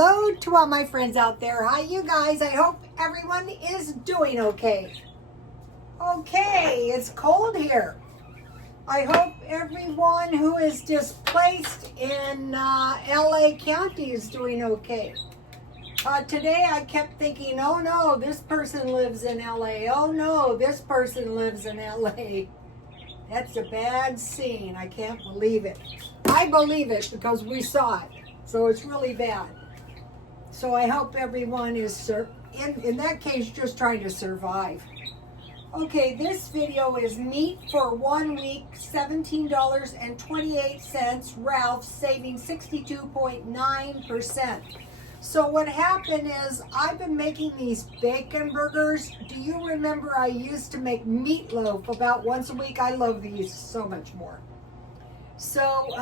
Hello to all my friends out there. Hi, you guys. I hope everyone is doing okay. Okay, it's cold here. I hope everyone who is displaced in LA County is doing okay. Today I kept thinking, oh no, this person lives in LA. Oh no, this person lives in LA. That's a bad scene. I can't believe it. I believe it because we saw it. So it's really bad. So I hope everyone is, in that case, just trying to survive. Okay, this video is meat for 1 week, $17.28, Ralph's saving 62.9%. So what happened is I've been making these bacon burgers. Do you remember I used to make meatloaf about once a week? I love these so much more. So,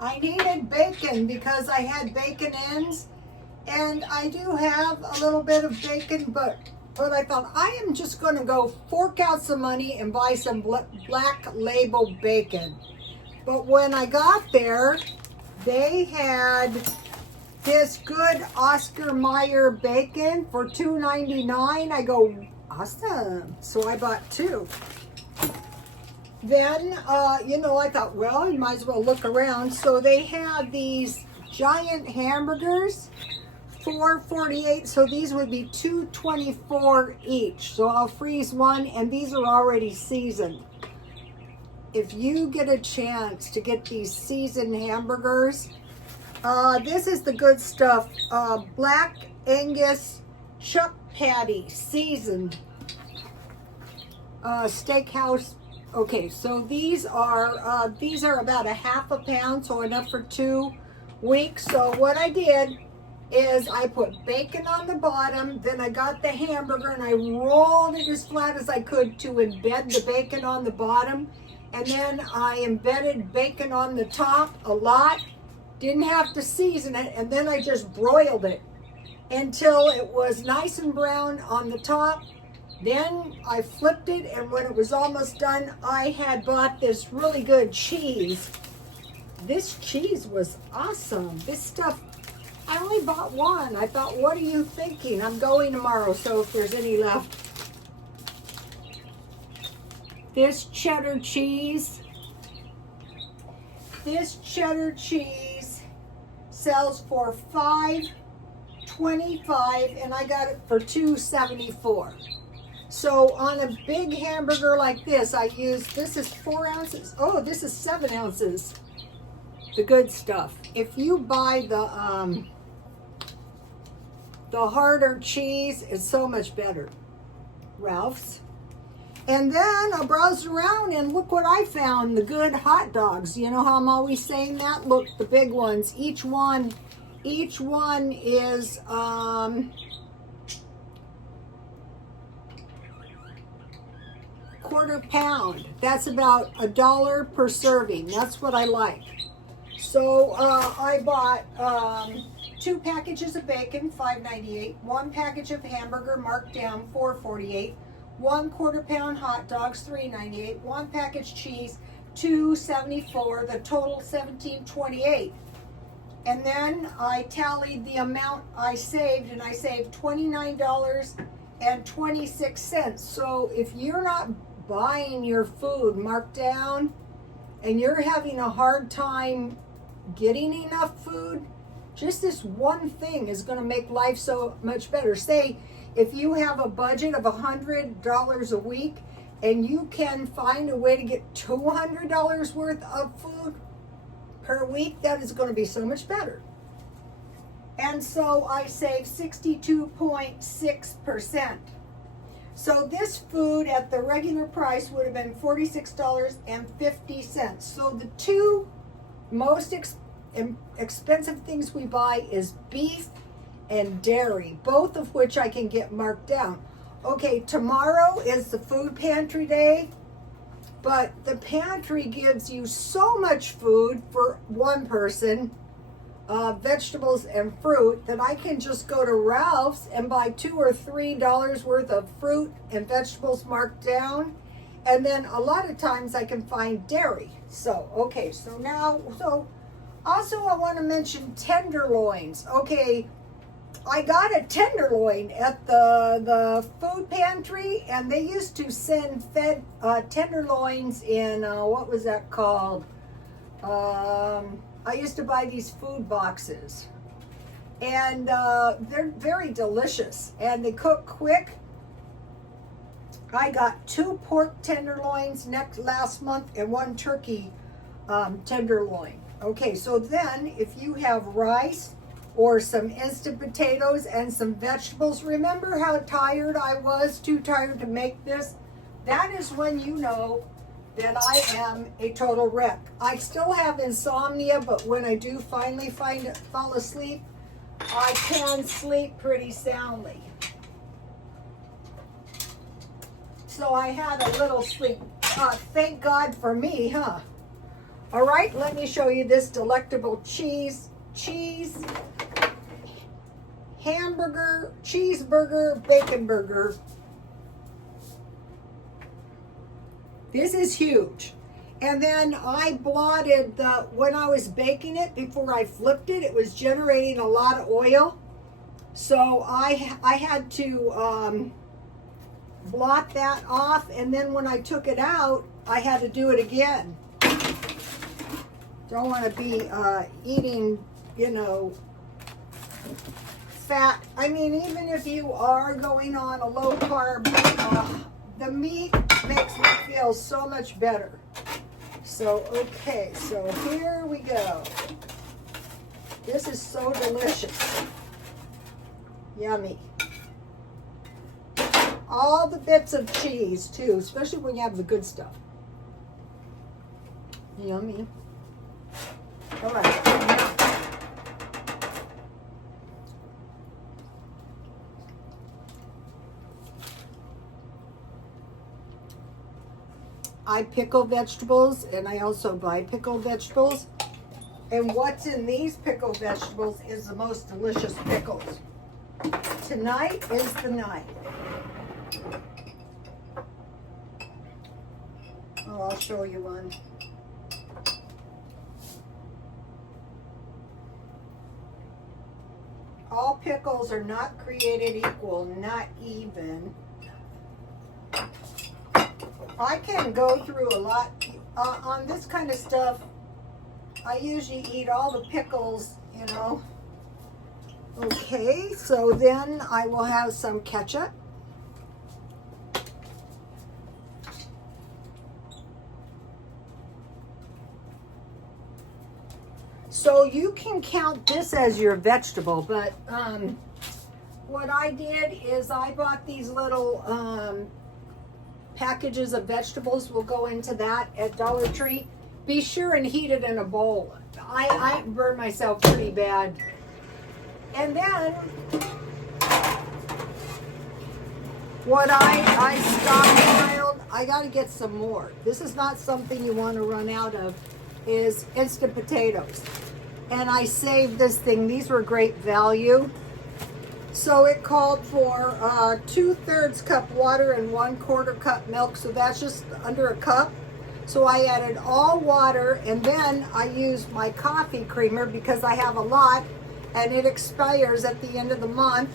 I needed bacon because I had bacon ends, and I do have a little bit of bacon, but I thought I am just going to go fork out some money and buy some black label bacon. But when I got there, they had this good Oscar Mayer bacon for $2.99. I go, awesome. So I bought two. Then, I thought, well, you might as well look around. So they had these giant hamburgers, $4.48. So these would be $2.24 each. So I'll freeze one, and these are already seasoned. If you get a chance to get these seasoned hamburgers, this is the good stuff. Black Angus chuck patty, seasoned. Steakhouse. Okay, so these are about a half a pound, so enough for 2 weeks. So what I did is I put bacon on the bottom, then I got the hamburger and I rolled it as flat as I could to embed the bacon on the bottom. And then I embedded bacon on the top a lot. Didn't have to season it, and then I just broiled it until it was nice and brown on the top. Then I flipped it, and when it was almost done, I had bought this really good cheese. This cheese was awesome. This stuff, I only bought one. I thought, what are you thinking? I'm going tomorrow, so if there's any left. This cheddar cheese sells for $5.25, and I got it for $2.74. So on a big hamburger like this, this is 4 ounces. Oh, this is 7 ounces. The good stuff. If you buy the harder cheese, it's so much better. Ralph's. And then I browsed around and look what I found, the good hot dogs. You know how I'm always saying that? Look, the big ones. Each one is quarter pound. That's about $1 per serving. That's what I like. So I bought 2 packages of bacon, $5.98. 1 package of hamburger, Markdown, $4.48. 1 quarter pound hot dogs, $3.98. 1 package cheese, $2.74. The total $17.28. And then I tallied the amount I saved, and I saved $29.26. So if you're not buying your food marked down and you're having a hard time getting enough food, just this one thing is going to make life so much better. Say if you have a budget of $100 a week and you can find a way to get $200 worth of food per week, that is going to be so much better. And so I saved 62.6%. So this food at the regular price would have been $46.50. So the 2 most expensive things we buy is beef and dairy, both of which I can get marked down. Okay, tomorrow is the food pantry day, but the pantry gives you so much food for one person, vegetables and fruit, that I can just go to Ralph's and buy $2 or $3 worth of fruit and vegetables marked down. And then a lot of times I can find dairy. So, okay, so Also, I want to mention tenderloins. Okay, I got a tenderloin at the food pantry, and they used to send tenderloins in, what was that called? I used to buy these food boxes. And they're very delicious, and they cook quick. I got 2 pork tenderloins last month and 1 turkey tenderloin. Okay, so then if you have rice or some instant potatoes and some vegetables, remember how tired I was, too tired to make this? That is when you know that I am a total wreck. I still have insomnia, but when I do finally fall asleep, I can sleep pretty soundly. So I had a little sleep. Thank God for me, huh? All right, let me show you this delectable cheese, hamburger, cheeseburger, bacon burger. This is huge. And then I blotted when I was baking it, before I flipped it, it was generating a lot of oil. So I had to blot that off, and then when I took it out, I had to do it again. Don't want to be eating, fat. I mean, even if you are going on a low carb, the meat makes me feel so much better. So, okay, so here we go. This is so delicious. Yummy. All the bits of cheese, too, especially when you have the good stuff. Yummy. All right. I pickle vegetables, and I also buy pickled vegetables. And what's in these pickled vegetables is the most delicious pickles. Tonight is the night. Oh, I'll show you one. All pickles are not created equal, not even. I can go through a lot on this kind of stuff. I usually eat all the pickles, Okay, so then I will have some ketchup. So you can count this as your vegetable, but what I did is I bought these little packages of vegetables. Will go into that at Dollar Tree. Be sure and heat it in a bowl. I burn myself pretty bad. And then what I stockpiled, I got to get some more. This is not something you want to run out of, is instant potatoes. And I saved this thing. These were great value. So it called for 2/3 cup water and 1/4 cup milk. So that's just under a cup. So I added all water, and then I used my coffee creamer because I have a lot and it expires at the end of the month.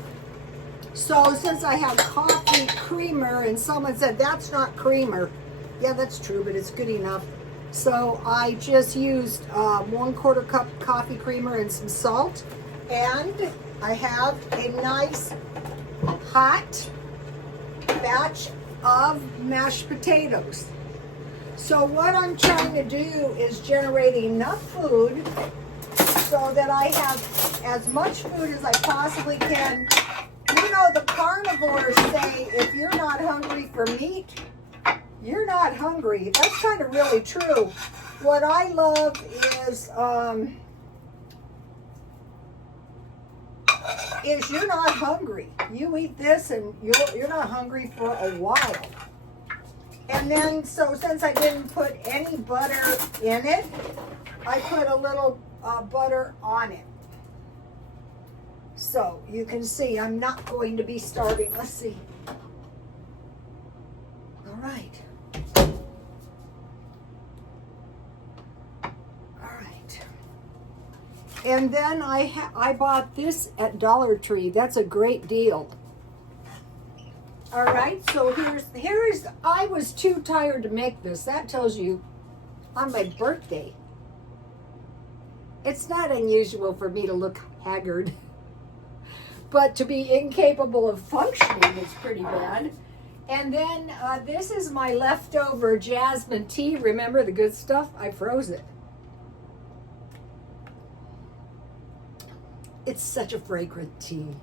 So since I have coffee creamer, and someone said that's not creamer. Yeah, that's true, but it's good enough. So I just used 1/4 cup coffee creamer and some salt, and I have a nice hot batch of mashed potatoes. So what I'm trying to do is generate enough food so that I have as much food as I possibly can. The carnivores say if you're not hungry for meat, you're not hungry. That's kind of really true. What I love is you're not hungry. You eat this and you're not hungry for a while. And then, so since I didn't put any butter in it, I put a little butter on it. So you can see I'm not going to be starving. Let's see. All right. All right. and then I bought this at Dollar Tree. That's a great deal. All right, so here's I was too tired to make this. That tells you on my birthday. It's not unusual for me to look haggard, but to be incapable of functioning is pretty bad. And then this is my leftover jasmine tea. Remember the good stuff? I froze it. It's such a fragrant tea.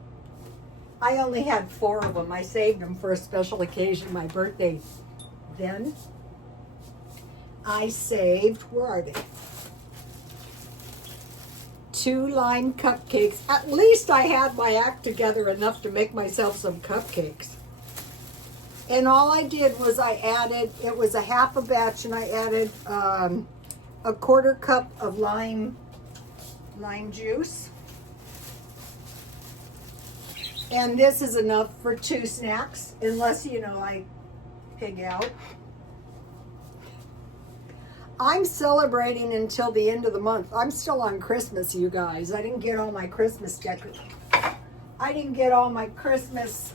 I only had 4 of them. I saved them for a special occasion, my birthday. Then I saved, where are they? 2 lime cupcakes. At least I had my act together enough to make myself some cupcakes. And all I did was I added, it was a half a batch, and I added a 1/4 cup of lime juice. And this is enough for 2 snacks, unless, I pig out. I'm celebrating until the end of the month. I'm still on Christmas, you guys. I didn't get all my Christmas I didn't get all my Christmas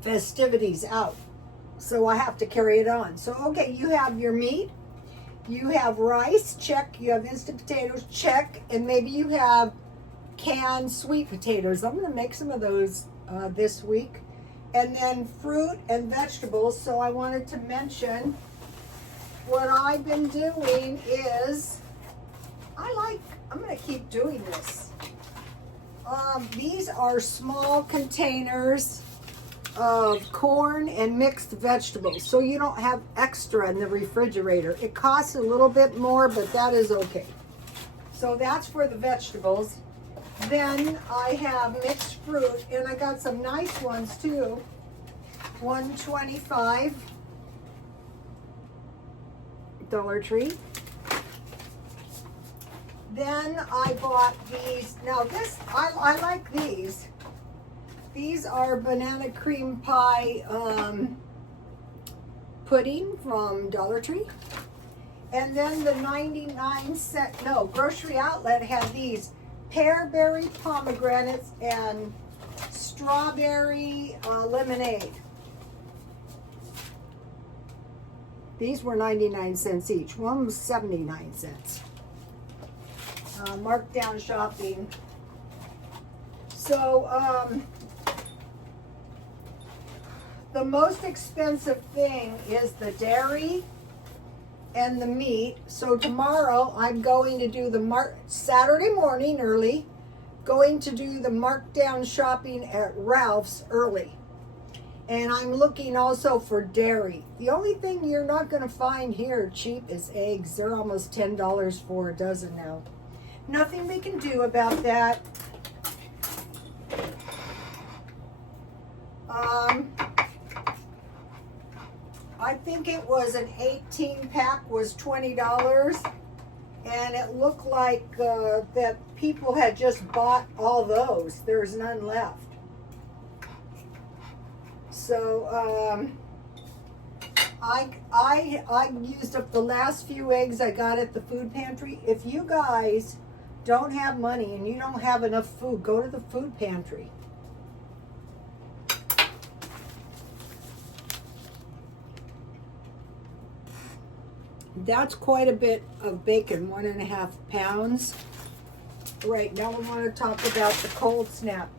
festivities out. So I have to carry it on. So, okay, you have your meat. You have rice, check. You have instant potatoes, check. And maybe you have canned sweet potatoes. I'm going to make some of those this week. And then fruit and vegetables. So I wanted to mention what I've been doing is, I'm going to keep doing this. These are small containers of corn and mixed vegetables. So you don't have extra in the refrigerator. It costs a little bit more, but that is okay. So that's for the vegetables. Then I have mixed fruit, and I got some nice ones too. $1.25, Dollar Tree. Then I bought these. Now this, I like these. These are banana cream pie pudding from Dollar Tree. And then the 99-cent, Grocery Outlet had these pear-berry pomegranates and strawberry lemonade. These were 99 cents each. One was 79 cents. Markdown shopping. So, the most expensive thing is the dairy and the meat. So tomorrow I'm going to do Saturday morning early, going to do the markdown shopping at Ralph's early. And I'm looking also for dairy. The only thing you're not going to find here cheap is eggs. They're almost $10 for a dozen now. Nothing we can do about that. I think it was an 18 pack was $20, and it looked like that people had just bought all those. There's none left. So I used up the last few eggs I got at the food pantry. If you guys don't have money and you don't have enough food, go to the food pantry. That's quite a bit of bacon, 1.5 pounds. Right, now we want to talk about the cold snap.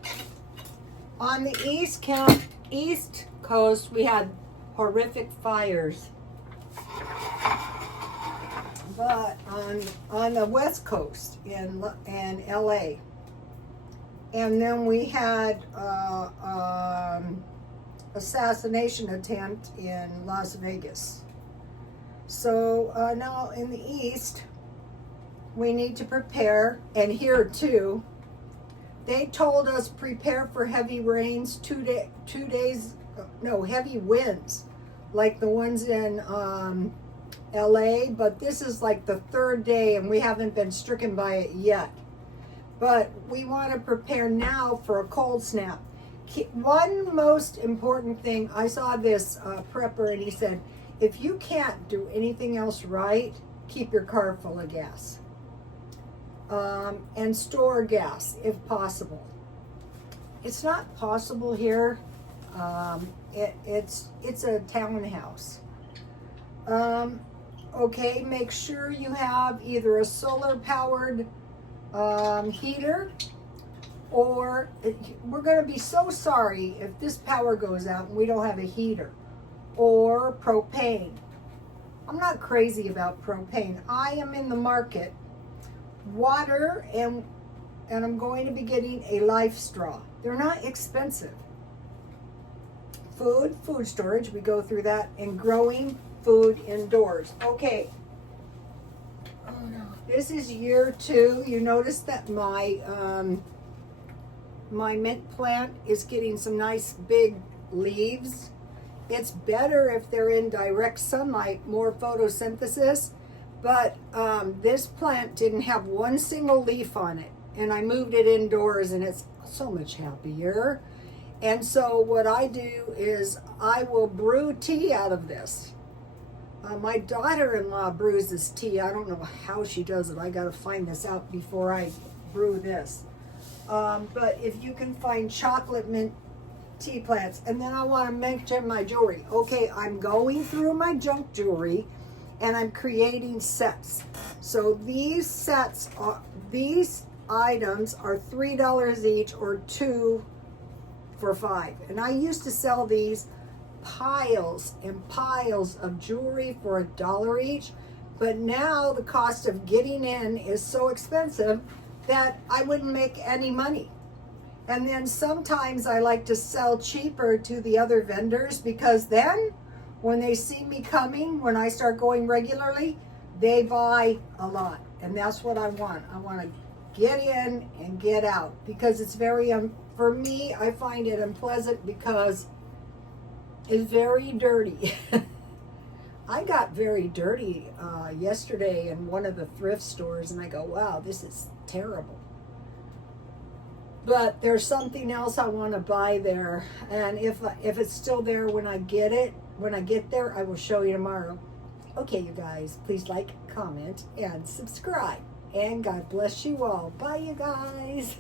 On the East Coast, we had horrific fires. But on the West Coast in LA. And then we had assassination attempt in Las Vegas. So now in the East, we need to prepare, and here too, they told us prepare for heavy rains, heavy winds, like the ones in LA, but this is like the 3rd day and we haven't been stricken by it yet. But we want to prepare now for a cold snap. One most important thing, I saw this prepper and he said, if you can't do anything else right, keep your car full of gas. And store gas if possible. It's not possible here. It's a townhouse. Okay, make sure you have either a solar powered heater, or we're going to be so sorry if this power goes out and we don't have a heater, or propane. I'm not crazy about propane. I am in the market. Water, and I'm going to be getting a life straw. They're not expensive. Food storage, we go through that, and growing food indoors. Okay. Oh no. This is year 2. You notice that my mint plant is getting some nice big leaves. It's better if they're in direct sunlight, more photosynthesis, but this plant didn't have one single leaf on it, and I moved it indoors, and it's so much happier. And so what I do is I will brew tea out of this. My daughter-in-law brews this tea. I don't know how she does it. I got to find this out before I brew this. But if you can find chocolate mint tea plants. And then I want to mention my jewelry. Okay, I'm going through my junk jewelry and I'm creating sets. So these sets are, these items are $3 each, or 2 for $5. And I used to sell these piles and piles of jewelry for $1 each, but now the cost of getting in is so expensive that I wouldn't make any money. And then sometimes I like to sell cheaper to the other vendors, because then when they see me coming, when I start going regularly, they buy a lot. And that's what I want. I want to get in and get out, because it's very, for me, I find it unpleasant because it's very dirty. I got very dirty yesterday in one of the thrift stores, and I go, wow, this is terrible. But there's something else I want to buy there, and if it's still there when I get there, I will show you tomorrow. Okay, you guys, please like, comment, and subscribe. And God bless you all. Bye, you guys.